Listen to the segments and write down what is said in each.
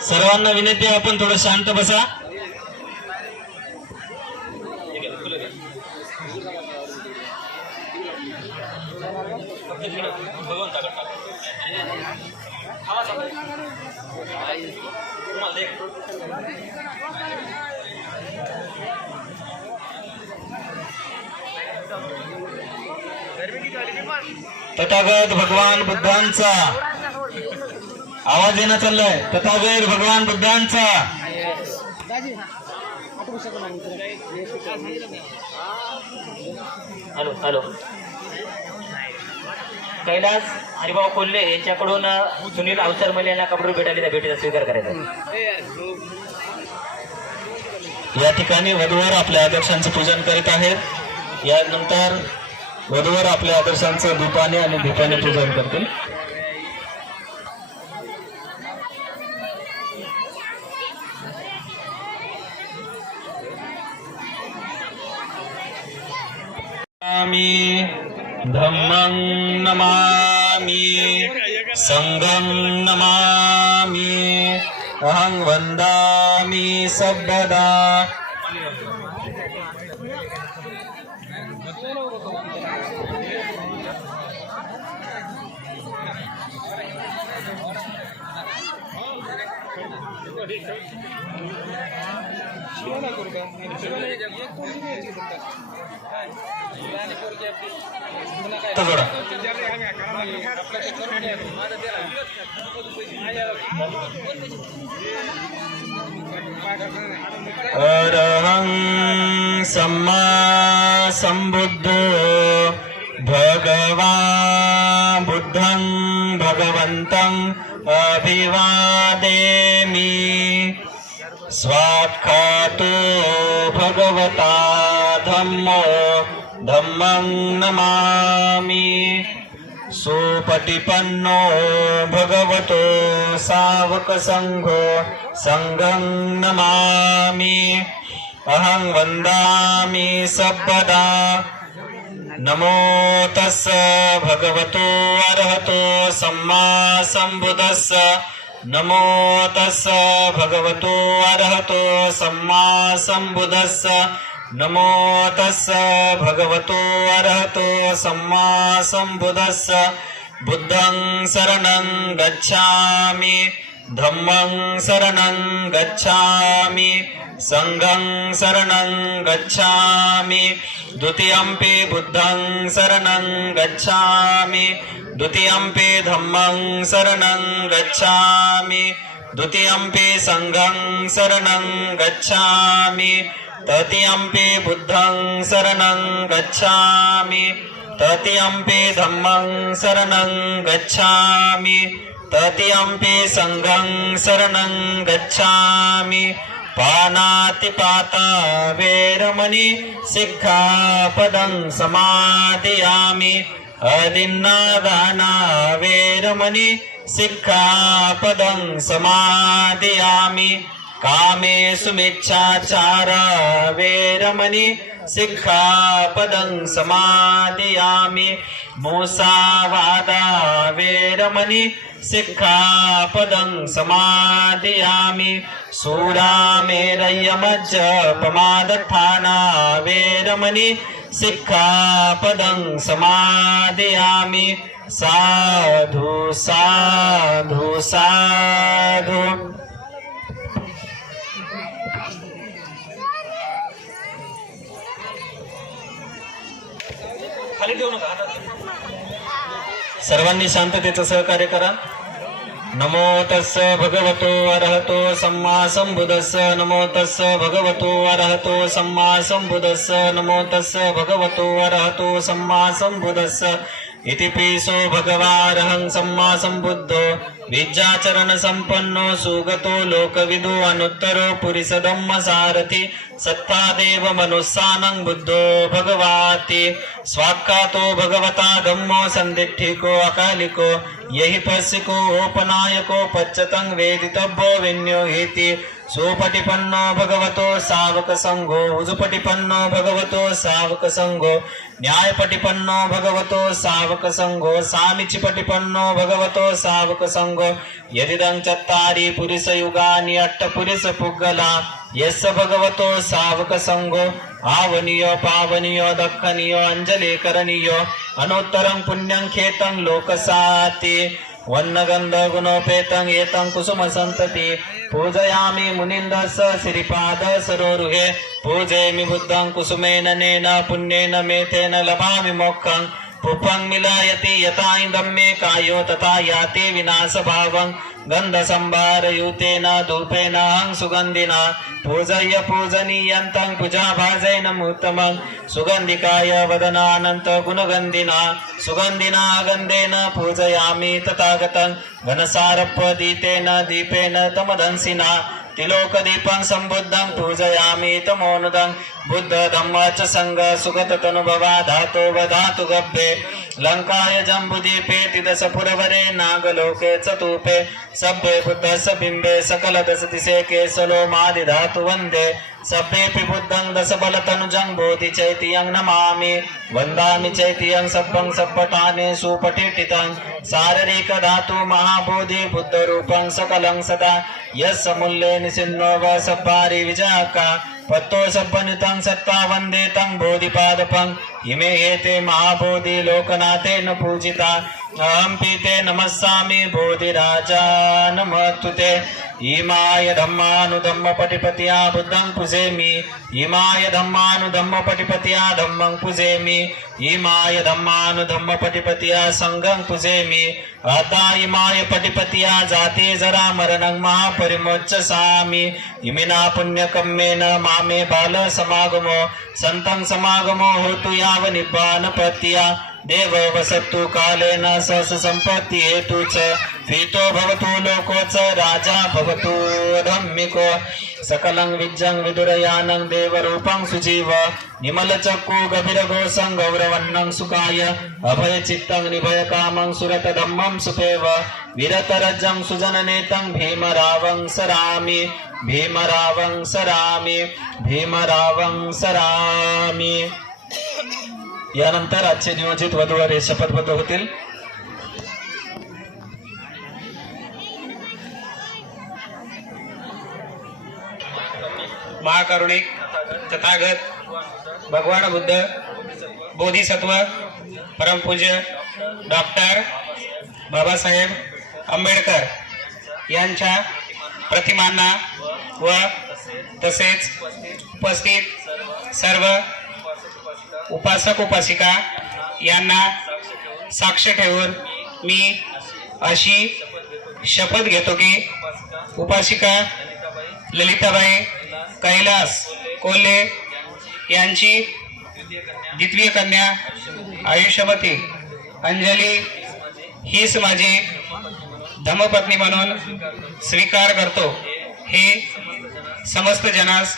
सर्वांना विनंती आहे आपण थोडं शांत बसा. तथागत भगवान बुद्धांचा आवाज येणं चाललाय. तथागत भगवान बुद्धांचा. Hello hello. कैलास हरिभाऊ कोल्हे यांच्याकडून सुनील सुनील अवसरमले यांना कबडूर भेटायला त्या भेटीचा स्वीकार करायचा या ठिकाणी वधूवर आपल्या आदर्शांचं पूजन करीत आहेत यानंतर वधूवर आपल्या आदर्शांचं दीपाने आणि दीपाने पूजन करतील. मी धम्मं नमामि। सङ्गं नमामि। अहं वन्दामि सर्वदा जोडा अरहं सम्मा सम्बुद्धो भगवा बुद्धं भगवन्तम् अभिवादेमि। स्वाक्षातो भगवता धम्मो धम्मं नमामि। सुपटिपन्नो भगवतो सावकसङ्घो सङ्गं नमामि। अहं वन्दामि सपदा नमो तस्स भगवतो अर्हतो सम्मा सम्बुदस्स। नमो तस्स भगवतो अर्हतो सम्मा सम्बुदस्स। नमो तस्स भगवतो अर्हतो सम्मा बुद्धं शरणं गच्छामि धम्मं शरणं गच्छामि सङ्घं शरणं गच्छामि द्वितीयम्पि बुद्धं शरणं गच्छामि द्वितीयम्पि धम्मं शरणं गच्छामि द्वितीयम्पि सङ्घं शरणं गच्छामि। तृतीयम्पि बुद्धं शरणं गच्छामि। तृतीयम्पि धम्मं शरणं गच्छामि। तृतीयम्पि सङ्घं शरणं गच्छामि। पानातिपाता वेरमणि सिक्खापदं समादयामि। अदिन्नादाना वेरमणि सिक्खापदं समादयामि। कामे मिच्छाचार वेरमणि सिक्खापदं समादयामि मूसावादा वेरमणि सिक्खापदं समादयामि सूडामेर्यमज्जपमादथाना वेरमणि सिक्खापदं समादयामि साधु साधु साधु। खाली ठेवू नका सर्वांनी शांततेचं सहकार्य करा. नमो तस्स भगवतो अरहतो सम्मा संबुदस्स. नमो तस्स भगवतो अरहतो सम्मा बुधस नमो तस्स भगवतो अरहतो सम्मा संबुदस्स. इति पीसो भगवारहं सम्मा संबुद्धो. విద్యాచరణ సంపన్నో సుగతో లోకవిదు అనుత్తరో పురిసదమ్మ సారథి సత్తాదేవ మనుస్సానం బుద్ధో భగవాతి. స్వాక్కాతో భగవతా గమ్మో సందిట్టికో అకాలికో ఎహి పస్సికో ఓపనాయకో పచ్చతం వేదితబ్బో విన్యో హేతి. సోపటిపన్నో భగవతో సావక సంఘో ఉజుపటిపన్నో భగవతో సావక సంఘో న్యాయపటిపన్నో భగవతో సావక సంఘో సామిచిపటిపన్నో భగవతో సావక సంఘో यदिदं चत्तारि अट्ट अट्टपुरिस पुग्गला। यस्य भगवतो सावक संघो आवनीयो पावनीयो दक्खनीयो अंजली करणीयो अनुत्तरं पुण्यं खेतं लोकसाति। वन्नगन्ध गुणोपेतं एतं कुसुम सन्तति पूजयामि मुनिन्दस श्रीपाद सरोरुहे। पूजयामि बुद्धं कुसुमेन नेन पुण्येन मेथेन लभामि मोक्षं। पुष्पं यथा इदं मे कायो तथा याति विनाशभावं। गन्धसम्भारयुतेन धूपेनाहं सुगन्धिना। पूजय पूजनीयन्तं पूजाभाजैनम् उत्तमं सुगन्धिकाय वदनानन्त गुणगन्धिना। सुगन्धिना गन्धेन पूजयामि तथागतं। घनसारपदीतेन दीपेन तमदंसिना। तिलोकदीपं सम्बुद्धं पूजयामि तमोनुदं। बुद्ध धम्म च सङ्ग सुगततनुभवा धातो वधातु गभ्ये लङ्काय जम्बुदीपे तिदश पुरवरे नागलोके चतूपे सभ्ये बुद्धसबिम्बे सकलदशदिशे सकल दिशे केसलो वन्दे। सभ्येऽपि बुद्धं दशबलतनुजं बोधि चैत्यं नमामि। वन्दामि चैत्यं सब्बं सप्पटाने सुपटिटितं शारीरिकधातु महाबोधि बुद्धरूपं सकलं सदा। यः मूल्ये निसिन्नो वा सपारि विजयका पत्तो सब्बनुतं सत्ता वन्दे तं बोधिपादपं। इमे एते महाबोधि लोकनाथेन पूजिता। अहं पीते नमस्सामि बोधिराजा नमस्तु ते इमाय धम्मानुधम्मपटिपतिया बुद्धं पूजेमि इमाय धम्मानुधम्मपटिपतिया धम्मं पूजेमि इमाय धम्मानुधम्मपटिपतिया सङ्गं पूजेमि अता इमाय पटिपतिया जाते जरा मरणं महापरिमोच्चसामि इमिना पुण्यकम्मेन मामे बाल समागमो सन्तं समागमो होतु याव निब्बानपत्या देव वसतु कालेन सहस सम्पत्ति हेतु च फीतो भवतु लोको च राजा भवतु धम्मिको सकलं विज्जं विदुरयानं देवरूपं सुजीव। निमलचक्कु गभीरघोषं गौरवन्नं सुखाय अभयचित्तं निभयकामं सुरतधम्मं सुपेव विरतरजं सुजननेतं भीमरावं सरामि। भीमरावं सरामि। भीमरावं सरामि। यानंतर आजचे नियोजित वधूवर हे शपथबद्ध होतील. महाकरुणिक तथागत भगवान बुद्ध बोधिसत्व परमपूज्य डॉक्टर बाबासाहेब आंबेडकर यांच्या प्रतिमांना व तसेच उपस्थित सर्व उपासक उपासिका यांना साक्ष ठेवून मी अशी शपथ घेतो की उपासिका ललिताबाई कैलास कोल्हे यांची द्वितीय कन्या आयुष्यमती अंजली हीच माझी धमपत्नी म्हणून स्वीकार करतो. हे समस्त जनास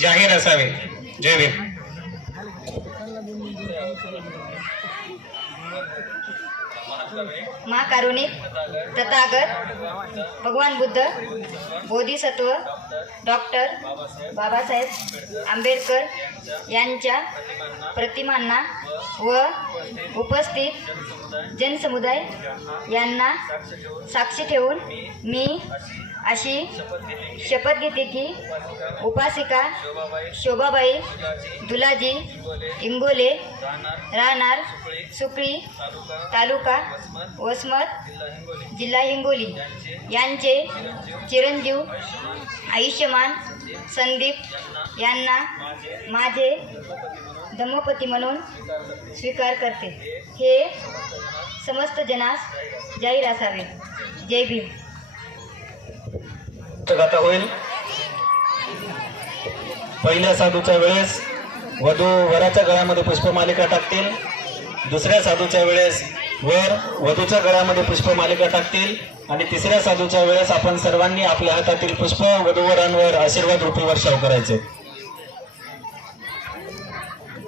जाहीर असावे. जय भीम. महाकारुणिक तथागत भगवान बुद्ध बोधिसत्व डॉक्टर बाबासाहेब आंबेडकर यांच्या प्रतिमांना व उपस्थित जनसमुदाय यांना साक्षी ठेवून मी अशी शपथ घेते की उपासिका शोभाबाई दुलाजी इंगोले राहणार सुकळी तालुका वसमत जिल्हा हिंगोली. यांचे चिरंजीव आयुष्यमान संदीप यांना माझे धम्मपती म्हणून स्वीकार करते. हे समस्त जनास जाहीर असावे. जय भीम. गाता होईल. पहिल्या साधूच्या वेळेस वधू वराच्या गळ्यामध्ये पुष्पमालिका टाकतील. दुसऱ्या साधूच्या वेळेस वर वधूच्या गळ्यामध्ये पुष्पमालिका टाकतील. आणि तिसऱ्या साधूच्या वेळेस आपण सर्वांनी आपल्या हातातील पुष्प वधूवरांवर आशीर्वाद रूपी वर्षाव करायचे.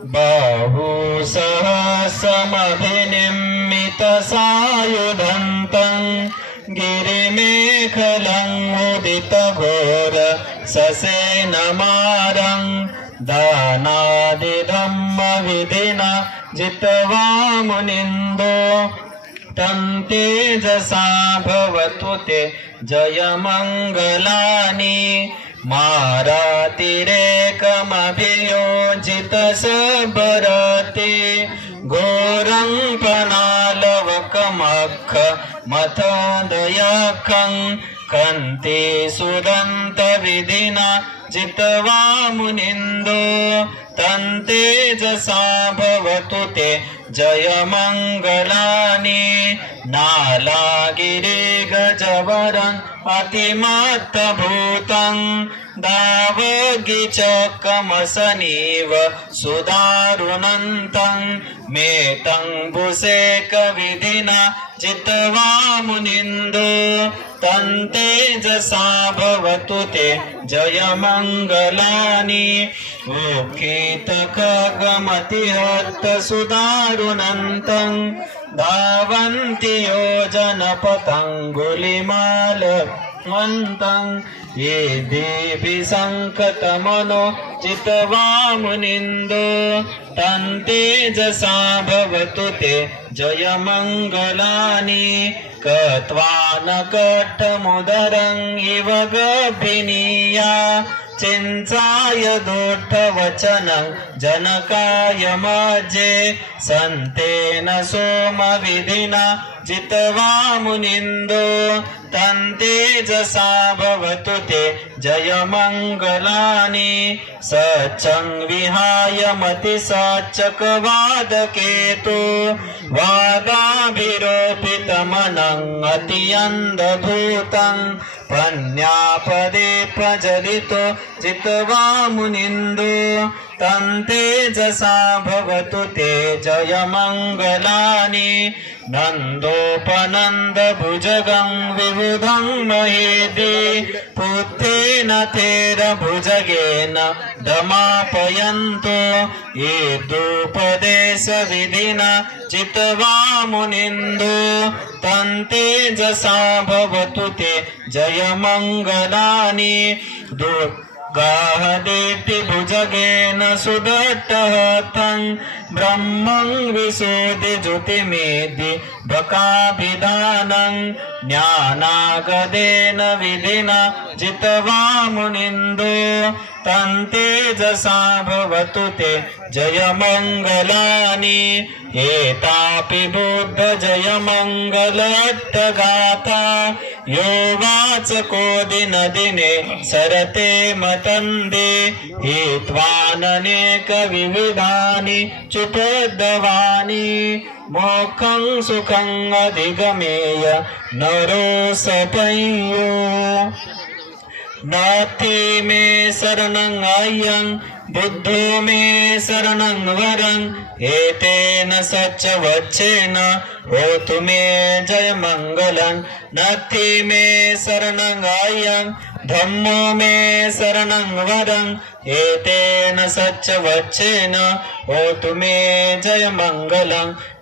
बाहू सहसमभिनिमित सायुधन्तं गिरिमेखलङ्मुदितघोर घोर दानादिधम्मविधिना मारं मुनिन्दो तं तेजसा भवतु ते जयमङ्गलानि मङ्गलानि मारातिरेकमभियोजितस भरति घोरम्पनालवकमख मथदयखं कन्ते सुदन्त विधिना जित्वा मुनिन्दो तन्तेजसा भवतु ते जयमङ्गलानि। नालागिरे गजवरम् अतिमत्तभूतं दावगिचकमसनीव सुदारुणन्तं मे तम्बुसे कविधिना जितवामुनिन्दो तन्तेजसा भवतु ते जयमङ्गलानि। मङ्गलानि धावन्ति यो जनपतङ्गुलिमाल मन्तं ये देवि सङ्कतमनो जित्वा मुनिन्दो। तन्तेजसा भवतु ते जयमङ्गलानि। कत्वा न कट्टमुदरं इव गभिनीया चिन्ताय दोष्टवचनं जनकाय मज्जे सन्तेन सोमविधिना जित्वा मुनिन्दो तन्तेजसा भवतु ते जयमङ्गलानि। सचं विहाय मतिसच्चकवादकेतु वादाभिरोपितमनं अतियन्धभूतं पन्यापदे प्रजलितो जित्वा मुनिन्दो तं तेजसा भवतु ते जयमङ्गलानि नन्दोपनन्दभुजगं विबुधं महेदे पुत्रेण थेरभुजगेन दमापयन्तो। ये चित्वा मुनिन्दो तं तेजसा भवतु ते जयमङ्गलानि। दु गाहदेति भुजगेन सुदटः तम् ब्रह्मम् विशोदि ज्युतिमेति बकाभिधानं ज्ञानागदेन विधिना जित्वा मुनिन्दो तं जसा भवतु ते जयमङ्गलानि। एतापि बुद्ध जयमङ्गलट्टगाथा यो वाचकोदिन दिने सरते मतन्दे। हित्वाननेकविविधानि चुपद्दवानि मोक्षं सुखम् अधिगमेय नरो सपय्यो नाथि मे शरणं अयं बुद्धो मे शरणं वरं एतेन सच्चवच्चेन होतु मे जय मङ्गलं नाथि मे शरणं अयं धम्मो मे शरणं वरं एतेन सच्चवच्चेन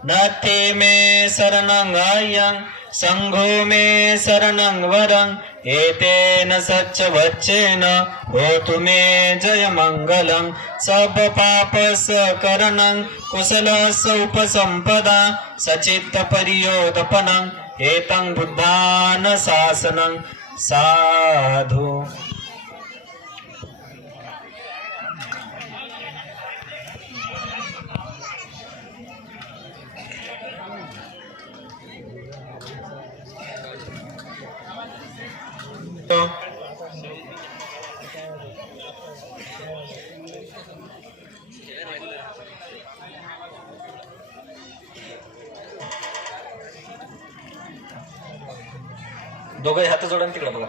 नाथे मे शरणङ्गार्यं सङ्घो मे शरणं वरं एतेन सच्च वच्चोतु मे जयमङ्गलं मङ्गलं करणं कुशलस्य उपसम्पदा सचित्तपर्योतपनम् एतं बुद्धानशासनं साधु। दोघे हात जोडून तिकडे बघा.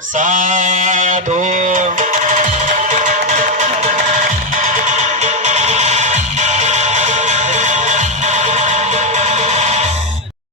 साधू.